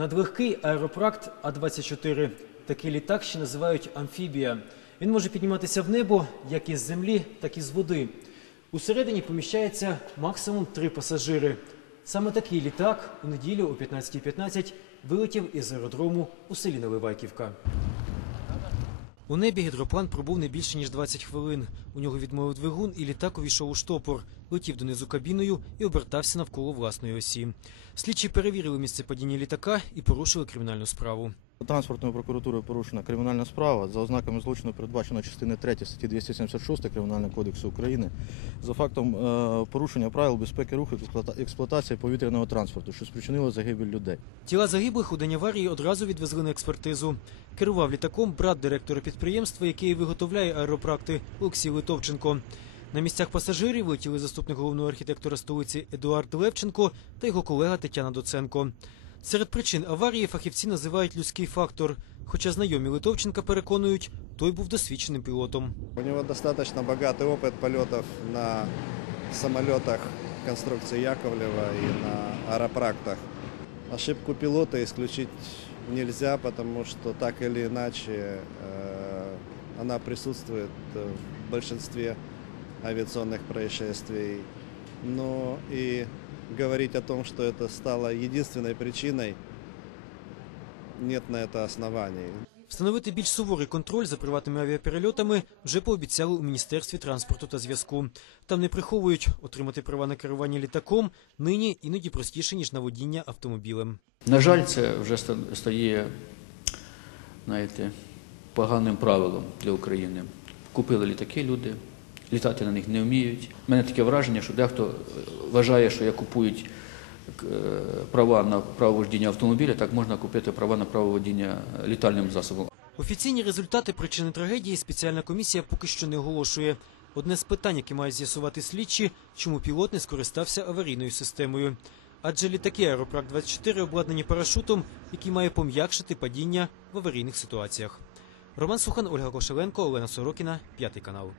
Надвигкий аеропракт А-24. Такий літак ще називають амфібія. Він може підніматися в небо як із землі, так і з води. Усередині поміщається максимум три пасажири. Саме такий літак у неділю о 15.15 вилетів із аеродрому у селі Наливайківка. У небі гідроплан пробув не більше ніж 20 хвилин. У нього відмовив двигун, і літак увійшов у штопор, летів донизу кабіною і обертався навколо власної осі. Слідчі перевірили місце падіння літака і порушили кримінальну справу. Транспортною прокуратурою порушена кримінальна справа. За ознаками злочину передбачено частини 3 статті 276 Кримінального кодексу України за фактом е, порушення правил безпеки руху експлуата- експлуатації повітряного транспорту, що спричинило загибель людей. Тіла загиблих у день аварії одразу відвезли на експертизу. Керував літаком брат директора підприємства, який виготовляє аеропракти Олексій Литовченко. На місцях пасажирів летіли заступник головного архітектора столиці Едуард Левченко та його колега Тетяна Доценко. Серед причин аварії фахівці називають людський фактор. Хоча знайомі Литовченка переконують, той був досвідченим пілотом. У него достаточно богатый опыт полетов на самолетах конструкции Яковлева и на аэропрактах. Ошибку пилота исключить нельзя, потому что так или иначе э, она присутствует э, в большинстве авиационных происшествий. Но и говорить о том, что это стало единственной причиной, нет на это оснований. Встановити більш суворий контроль за приватними авіаперельотами вже пообіцяли у Міністерстві транспорту та зв'язку. Там не приховують отримати права на керування літаком нині іноді простіше ніж на водіння автомобілем. На жаль, це вже ста- стає, знаєте, поганим правилом для України. Купили літаки люди, літати на них не вміють. У мене таке враження, що дехто е, вважає, що як купують е, права на право водіння автомобіля, так можна купити права на право водіння літальним засобом. Офіційні результати причини трагедії спеціальна комісія поки що не оголошує. Одне з питань, які мають з'ясувати слідчі, чому пілот не скористався аварійною системою. Адже літаки Аеропрак 24 обладнані парашутом, який має пом'якшити падіння в аварійних ситуаціях. Роман Сухан, Ольга Кошеленко, Олена Сорокіна, п'ятий канал.